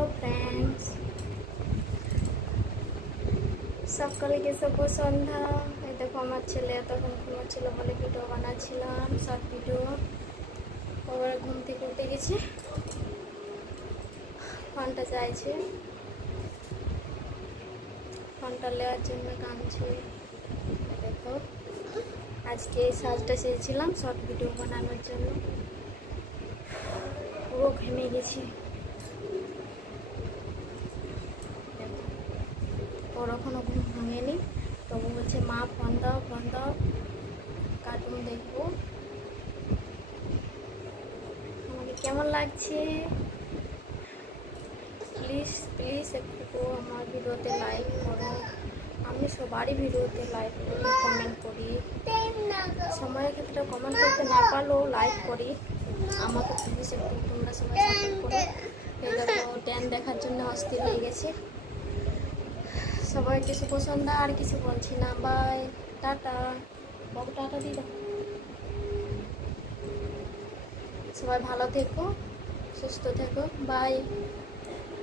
Hello friends, সকলকে শুভ সন্ধ্যা। এই দেখো আমার ছেলে এতক্ষণ ঘুমাচ্ছিল বলে ভিডিও বানাচ্ছিলাম, শর্ট ভিডিও। ওর ঘুম থেকে উঠে গেছে, ফোনটা চাইছে, ফোনটা নেওয়ার জন্য কাঁদছে। দেখো আজকে এই সাজটা চেয়েছিলাম শর্ট ভিডিও বানানোর জন্য, পুরো ঘেমে গেছি। ওর এখনো ঘুম ভাঙেনি, তবু বলছে মা ফোন দাও ফোন দাও, কার্টুন দেখবো। আমাকে কেমন লাগছে প্লিজ প্লিজ একটু আমার ভিডিওতে লাইক করো। আমি সবারই ভিডিওতে লাইক করি, কমেন্ট করি, সময়ের ক্ষেত্রে কমেন্ট করতে না পারলেও লাইক করি। আমাকে প্লিজ একটু তোমরা সবাই সাপোর্ট করো। এই দেখো ট্যান দেখার জন্য অস্থির হয়ে গেছে। সবাইকে শুভ সন্ধ্যা, আর কিছু বলছি না, বাই, টাটা। বাবু টাটা দিয়ে দাও। সবাই ভালো থেকো, সুস্থ থেকো, বাই।